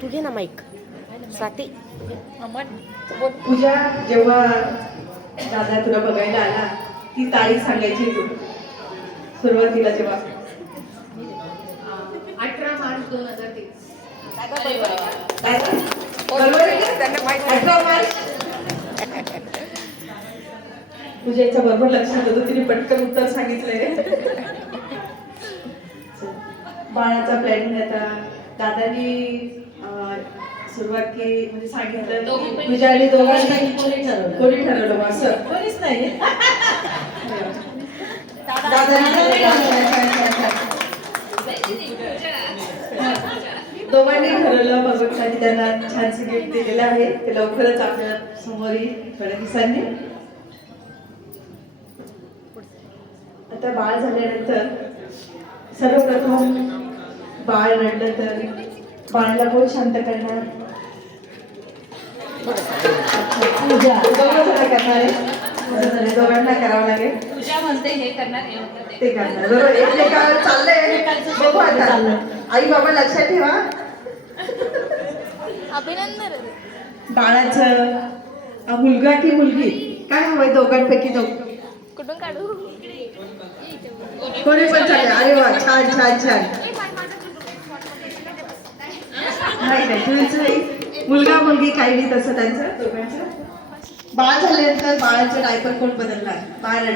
तू घे ना माईक. स्वाती अमन पूजा, जेव्हा दादा तुला बघायला आला ती तारीख सांगायची तू सुरुवातीला जेव्हा 18 मार्च 2023. बरोबर आहे का? 18 मार्च. पूजेच्या बरोबर लक्षात होतं, तिने पटकन उत्तर सांगितलंय. बाळाचा प्लॅनिंग आता दादानी सुरुवात केली म्हणजे सांगितलं की पूजा आणि दोघांनी कोणी ठरवलं असं कोणीच नाही. दोघांनी ठरवलं. भगवंतांनी त्यांना छानसे गिफ्ट दिलेलं आहे, ते लवकरच आपल्या समोर येईल थोड्या दिवसांनी. आता बाळ झाल्यानंतर सर्वप्रथम बाळ रडलं तर बाळाला कोण शांत करणार? पूजा. दोघं करणार आहे, दोघांना करावं लागेल. पूजा म्हणते हे करणार, हे म्हणते ते करणार. बरोबर, एकमेकावर चाललंय. बघू आता. आई बाबा लक्षात ठेवा. अभिनंदन. बाळाचं मुलगा की मुलगी काय हवंय दोघांपैकी कुठून काढू? कोणी पण चालेल. अरे वा, छान छान छान. नाही नाही ट्विन्स नाही, मुलगा मुलगी काही नाही तसं त्यांचं दोघांचं. बाळ झाल्यानंतर बाळाचं डायपर कोण बदलणार? बाळ